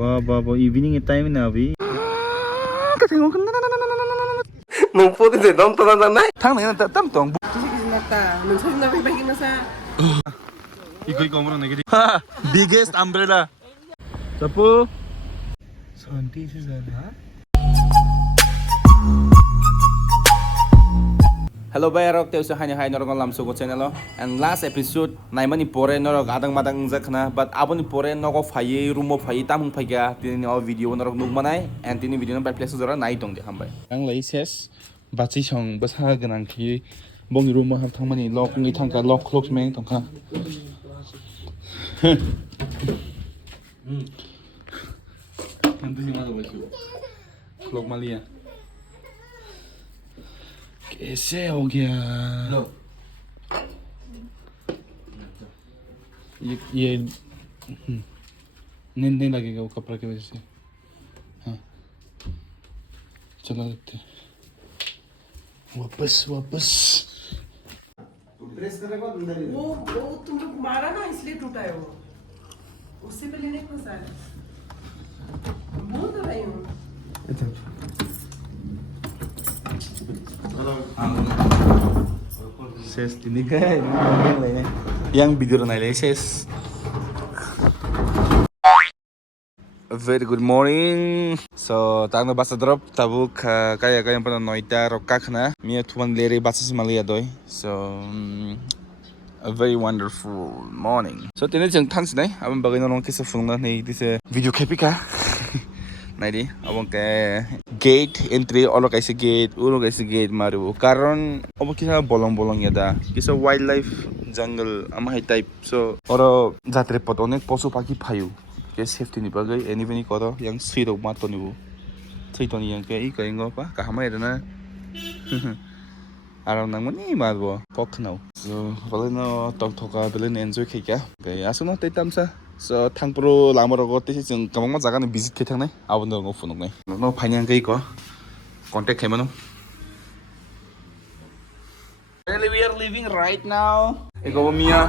बाबा evening time ना अभी nung puti de dom to na nai thang này là tâm tổng nung sai na bai bai na sa 이거 어머나 내게 biggest umbrella 자pu शांति से जाना Hello bayarok teu sa hanya hay norong lam sugo channel and last episode nai mani pore norok adang madang jakna but aboni pore nogo phaye rumo phaye tamung phaiga tini o video norok nuk manai and tini video no by place jora nai tong de hambai ang lai ses bachi song basa ganang khi bong room ha thang mani lock ngi thang ka lock close meng tong kha Nanti sih baju vlog Malia कैसे हो गया ये नींद नहीं लगेगा वो कपड़ा की वजह से हाँ चला देते वापस वो तुम लोग मारा ना इसलिए टूटा है वो उससे पहले नहीं फंसा है बोल तो रही हूँ ses ini kan yang lainnya yang bidur naik ses very good morning so tang no basa drop tabuk kaya pernah noita rokak na mia tuan leri basa Malia doi so a very wonderful morning so tini jeng tang sini abang bagai nolong kisah fungna nih di se video kepika Naidi, abang ke gate entry, olo kaisi gate, ulo kaisi gate maru. Karon, abang kisah bolong-bolong ya da. Kisah wildlife jungle, ama type. So, oro jatre pot onek posu pagi payu. Ke safety ni bagai, any kodo yang siro mato ni bu. Cerita ni yang ke ika ingo pa, kahama ya na. Aram nang mani maru, pok now. So, balen no tok balen enjoy kaya. Kaya aso no tetam sa. So thangpro lamorogo tesi jeng kabangma jagani visit ke thangnai abono ngo phunok nai no phainang kai ko contact khaimano really we are living right now ego mia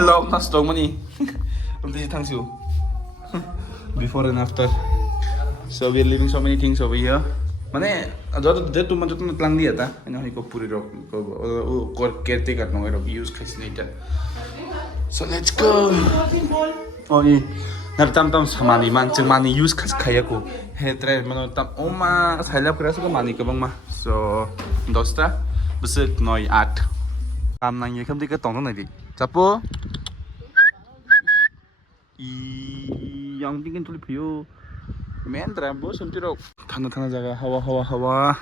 log na stong mani tesi thangsu before and after so we are living so many things over here mane je tu man jotna plan dia ta eno ko puri rok ko kerte kat no rok use khaisni ta So let's go. Oh ni, nar tam samani man ceng mani use kas kaya ko. Hetre mano tam oma saya kerasa ko mani kabang ma. So dosta besek noi art. Am nang ye kam di ka tong nai di. Chapo. I yang tingin tuli pio. Men trambo sentiro. Thana jaga hawa.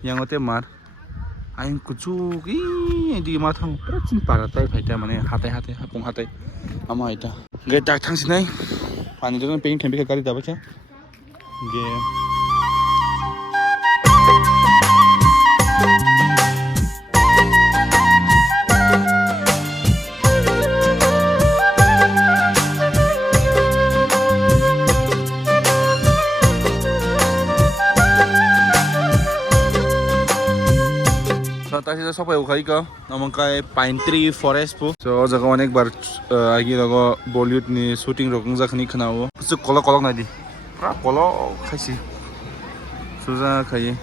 Yang ote mar. Aing kucuk di mathang percin paratai faita mane hatai hapung hatai ama ita ge tak thang sinai pani don ping thembi ka kari dabacha ge tadi saya sampai ukai ka, namun kai pine tree forest pu. So jaga onek bar agi logo Bollywood ni shooting rokung jakni khnao. Kuchu kolok nadi. Pra kolok khaisi. Suza khai.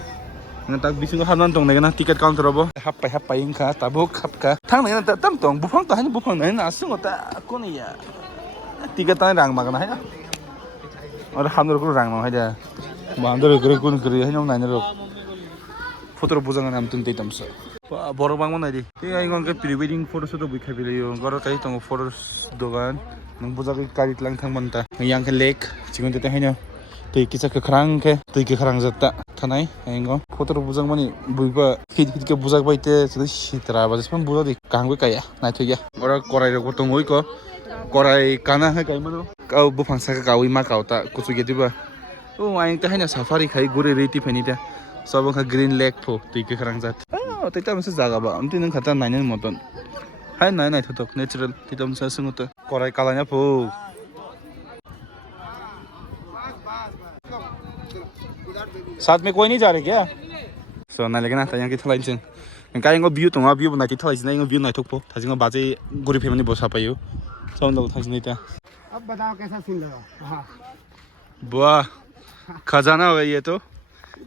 Nang tak bisingo hanan tong nai na ticket counter robo. Happai ingka tabuk hapka. Thang nai na tam tong bufang ta han bufang nai na asung ota koni ya. Ticket ta rang magana hai na. Or hamdor ko rang ma hai da. Bandor gre kun gre hai nom nai ro. Foto bujang nam tun tei tamsa. Borok bang mana di? Tiga ingon ke pre-wedding photo shoot buka video. Garo kai tong photos dogan. Nang bujang ke karit lang thang manta. Yang ke lake. Cikun tete hanya. Tei kisah ke kerang zata. Tanai ingon. Foto bujang mani buka hit ke bujang baite. Jadi sitra. Basis pun bujang di kangwe kaya. Nai tu ya. Garo korai roko tong oi ko. Korai kana hai kai mano. Kau bufang saka kau ima kau ta kucu gitu ba. Oh aing teh hanya safari kai gure reti penita. Sabang ka green lake po tiki kerang zat. Oh, tita masa jaga ba. Amti nang kata nanya moton. Hai nanya thotok natural. Tita masa sungut. Korai kalanya po. साथ में कोई नहीं जा रहे क्या? So ना लेकिन आता यहाँ की थलाई चंग. Kaya ngo view tonga view na ti thalai sina ngo view na thokpo. Thajingo baje guri family bosa payo. Saun lo thajin ita. अब बताओ कैसा सीन लगा? हाँ वाह खजाना हो गई ये तो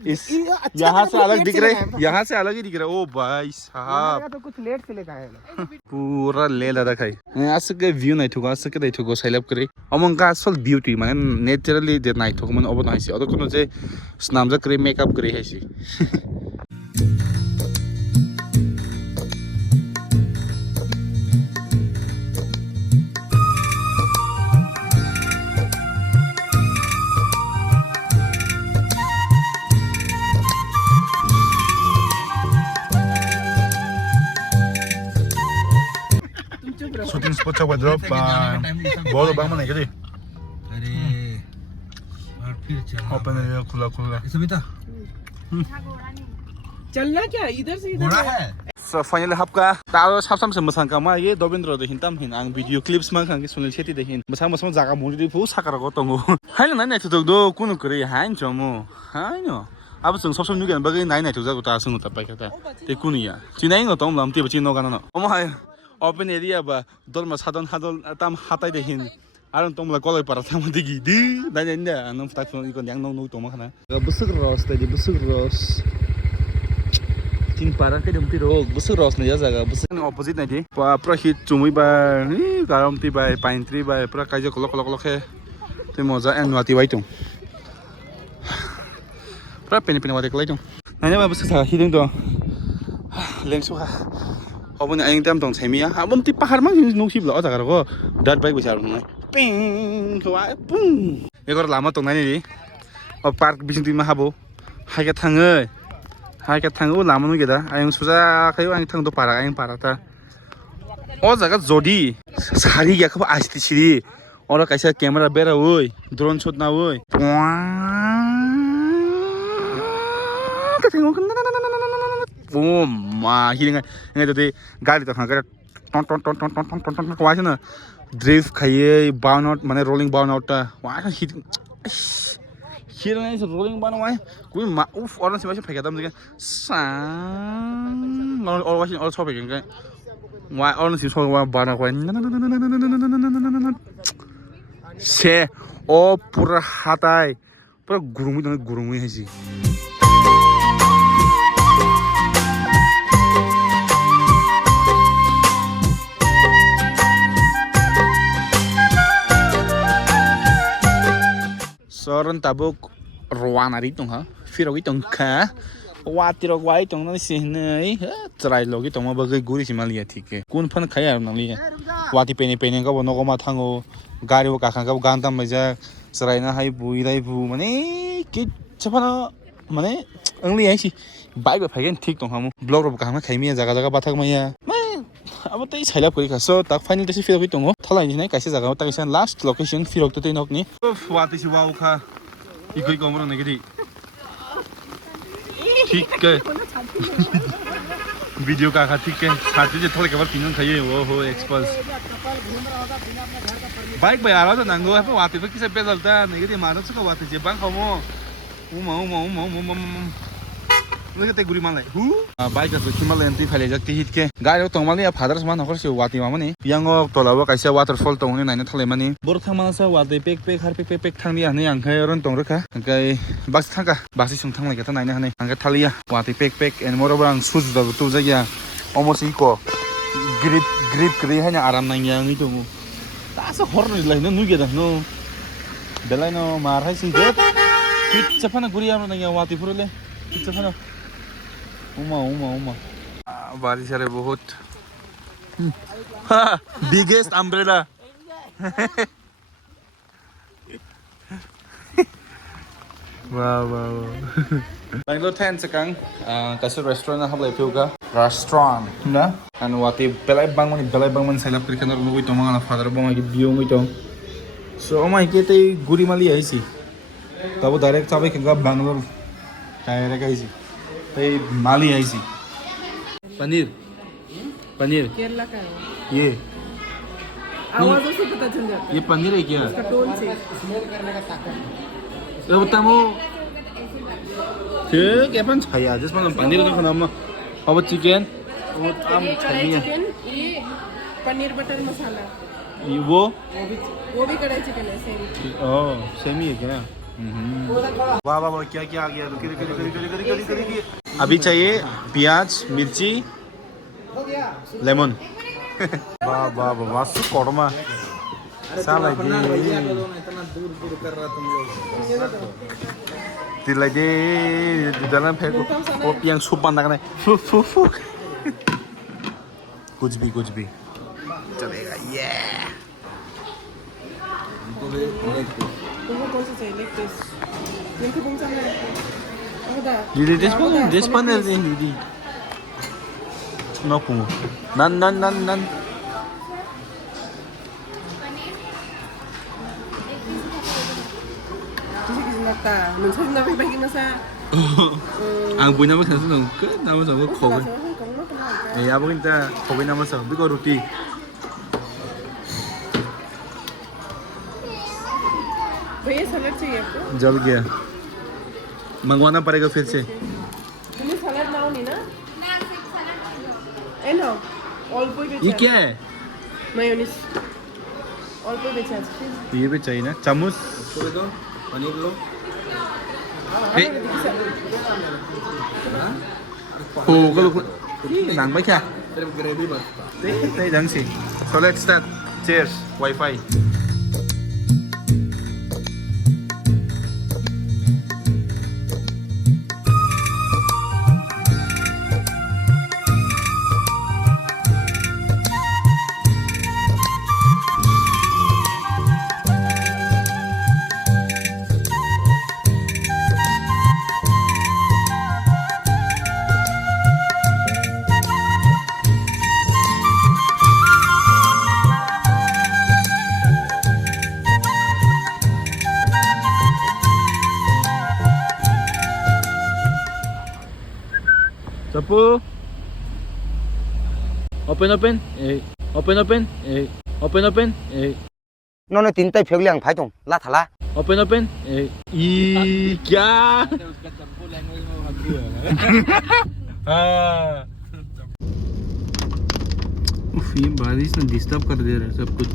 इस ये अच्छा यहाँ लगा, से थोड़ा अलग लेट दिख से रहे लगा है, यहाँ से अलग ही दिख रहा है ओ भाई साहब लगा तो कुछ लेट से लेकर आएगा। पूरा ले लद्दाख है आसके भ्यू नायथ'खौ आसके नायथ'खौ साइलाब करी अमंका आसल ब्यूटी माने नेचारेली जे नायथ'खौ माने अब नायसि अदो कोनो जे स्नामजा करी मेकअप करी हैसि shooting spot sa wardrobe बहुत बांग में नहीं अरे और फिर चल ओपन है खुला खुला सविता चलना क्या इधर से घोड़ा इधर है so finally hapka taro sabsam se masang ka ma ye dobindro de hintam hin ang video clips ma khang ki sunil cheti de hin masang masang jaga mori fu sakara ko tongo hain na na tu do kunu kri hain chomo hain no अब जों सब सब नुगेन बगै नाय नाय thuja गुता जों त पाइखा ते कुनिया चिनाइ न तम लम ते बचि न गाना न ओम हाय ओपन एरिया बा दलमा सादन हादल ताम हाताइ de hin आरो तमला कलै पारा थाम दिगि दि नाय नाय न आं फटा फन इको न्यां नौ तमा खाना busuk ros tadi busuk ros tin para ke dum ti ro busuk ros na ya jaga busuk ni opposite nai di pa pra hit chumui ba ni garam ti ba pine tree ba pra kaijo kolok kolok kolok he te moja en wati wai tung pra pen pen wati klai tung nai ba busuk sa hiding to lengsu ha obon aing tam tong chaimia abon ti pahar mang no sib lo jaga ro dat bike bisar nai ping khwa pung egor lama tong nai ni o park bising ti ma habo haika thangoi हाइका थाङो लामानो गेदा आं सुजा खायो आं थांदो पारा आं पाराता ओ जगा जदि सारि गयाखौ आस्ति सिरि और कायसा कैमरा बेरा ओइ ड्रोन शॉट ना ओइ ओ मा हिरिङा इंगा दे गाडी त खागा टन टन टन टन टन टन टन वाइस न ड्रिफ्ट खायै बाउन आउट माने रोलिंग बाउन आउट ता वाइ hit Here is rolling ban away. We uff or se pheka dam diga sang or watching all topic again. Why or se so ban away. Se o pura hatai. Pura gurumi haisi. Soron tabuk ruana ri tong ha firo gi tong kha wati ro wai tong na si nei trai logi tong ma bagai guri si malia thike kun phan khaya ar nang li wati pene pene ga bono ma thango gari o ka kha ga gandam maja trai na hai bui dai bu mane ki chapana mane angli ai si bike ba phagen thik tong hamu blog ro ka ma khaimi jaga jaga bathak maya अब तै छैला करि खासो ताक final तसे फिरक दङ थालायनि नै कायसे जागा ताक सान लास्ट लोकेशन फिरक त नकनि वाति सी वाउ खा इगै गमर नगदि ठीक है वीडियो का खा ठीक है साथी जे थोड़े के बार पिनन खायो ओ हो एक्सपल्स बाइक पे आरो त नंगो है वाति पे किसे बेलता नगदि मानो छ वाति जे बां खमो उमा लोगते गुरी मानलाय हु बाइक तो हिमालयन ति फाले जक्ति हिट के गायो तंगमालि या फादर्स मान हखर से वाति मामानि पियांगो तलाबो कायसे वाटरफॉल तंगनि नायनो थाले मानि बर थांमानसा वादै पेक पेक हार पेक पेक थांनि आनै आंखाय रन तंग रखा आंखाय बास थांगा बासि सुं थांलाय गथा नायनो हानै आंखाय थालिया वादै पेक पेक एन मोरबो आं सुजु दाबो तु जायगा अलमोस्ट इको ग्रिप क्रि हायना आराम नायनि आंनि दङ दासो हरनि लायनो नुगेदा नो बेलायनो मारहाय सिंगे किच्चा फाना गुरि आरो नायया वाति फुरले किच्चा फाना उमा बारिश है बहुत बिगेस्ट अम्ब्रेला वाह Bangalore 10 sekang kasih restoran apa lagi juga restoran na and wati belai bangun saya lapar ikan orang itu mana father bang lagi biung itu so omai kita guri mali aja tahu direct sampai ke Bangalore direct aja Hey, Mali है इसी पनीर केरला का है ये आवाज़ों से पता चल जाता है ये पनीर है क्या इसका टोन से ये बताओ ठीक है अपन छाया जिसमें पनीर का नाम अब चिकन और आम छाया चिकन ये पनीर बटर मसाला वो वो भी कढ़ाई चिकन है सेम ओह सेम ही है क्या? वाह वाह वाह क्या क्या आ गया? रुकिए अभी चाहिए प्याज मिर्ची लेमन वाह वाह वाह वासु कोरमा साला इतना दूर दूर कर रहा तुम लोग दिलाई दे dalam फेंक वो yang supan ना करना फू कुछ भी चलेगा ये तुमको कौन सा चाहिए लेग पीस जिनको कौन सा है Didi despan Didi no pungo nan Mata, nung na bagi masa. ang punya mas nasi nung ke nama sama kowe ya mungkin kita kowe nama sama tapi kau roti भैया सलाद चाहिए आपको जल गया मंगवाना पड़ेगा फिर से तुम्हें सलाद लाओ नहीं ना ए नो ऑल कोई बेचा ये क्या है मायोनीज ऑल कोई बेचा है ये भी चाहिए ना चम्मच थोड़े दो पनीर लो हो kalau nang ba kya सिर्फ ग्रेवी बस Tay dang si. So let's start. Cheers. Wi-Fi. Sapu. Open. Open. Open. 너는 tinta फेगलियांग भाई तुम ला थाला Open. क्या? उसका चंपू लैंग्वेज में भक्ति होगा उफ, ये बारिश ने डिस्टर्ब कर दे रहा है सब कुछ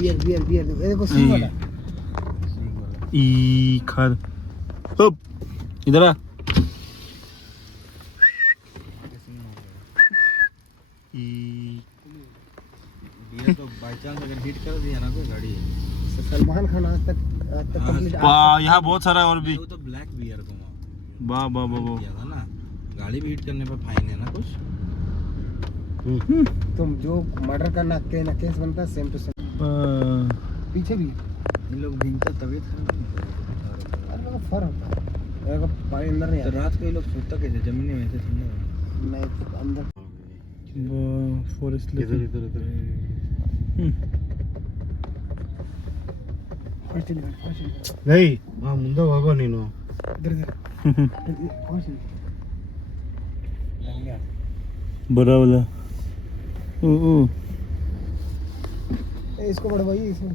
बियर ये देखो सी वाला ई खाद अब इधर आ ई बियर तो बाय चांस अगर हिट कर दिया ना कोई गाड़ी सलमान खान आज तक कंप्लीट वाह यहाँ बहुत सारा और भी वो तो ब्लैक बियर को वाह किया था ना गाड़ी भी हिट करने पर फाइन है ना कुछ तुम जो मर्डर करना ना केस बनता है सेम टू सेम पीछे भी इन लोग भींगता तबीयत खराब नहीं अरे लोग फर्क होता है अगर पानी अंदर नहीं तो रात को ये लोग सोता कैसे जमीन में ऐसे ठंडा नहीं तो अंदर फॉरेस्ट इधर नहीं वहाँ मुंडा होगा नहीं नो इधर बड़ा वाला इसको बड़ा भाई इसमें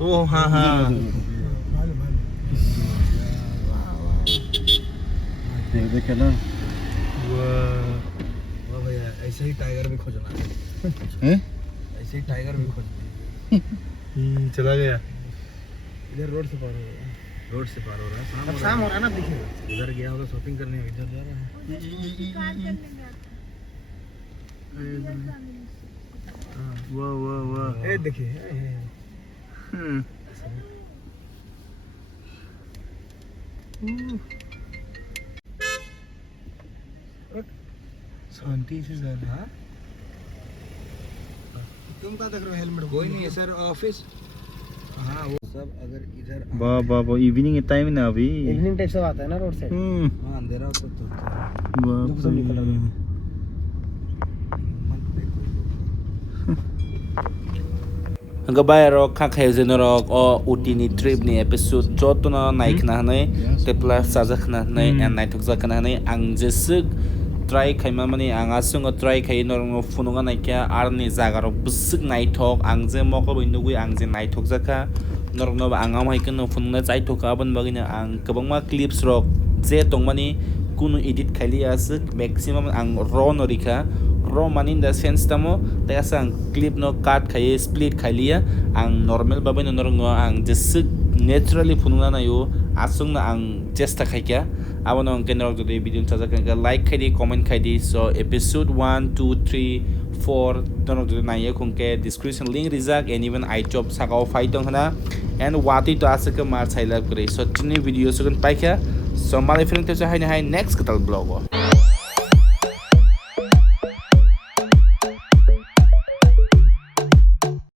ओ हाँ देख ना वाह भैया ऐसे ही टाइगर भी खोजना हैं ऐसे ही टाइगर भी खोजना चला गया इधर रोड से पार हो रहा है शाम हो रहा है ना देखिए इधर गया होगा शॉपिंग करने इधर जा रहा है वाह ये देखिए शांति से जा रहा तुम क्या देख रहे हो हेलमेट कोई नहीं है सर ऑफिस हाँ वो सब अगर इधर वाह इवनिंग टाइम ना अभी इवनिंग टाइप से आता है ना रोड साइड हाँ अंधेरा होता तो सब निकल रहा है Gabay ro kakhay zenorok o utini trip ni episode joto na naik na hanay tepla sajak na hanay and naitok jak na hanay ang jesuk try khay mamani ang asung try khay norong fununga naikya arni jagaro busuk naitok ang je moko bindugui ang je naitok jaka norong no angam haiken fununga jaitok abon bagina ang kabangma clips rok je tongmani kuno edit khali asuk maximum ang raw norika raw money in the sense tamo ta sang clip no cut khai split khailia ang normal babai no norong ang jesik naturally phununa na yo asung na ang chesta khaikya abono ang kenrok jodi video chajakan like khaidi comment khaidi so episode 1 2 3 4 don't know naiya khungke description link rijak and even ichop sakao faitong hana and wati to asaka mar chaila kure so tini video sugan paikha so malai film te hai next katal blog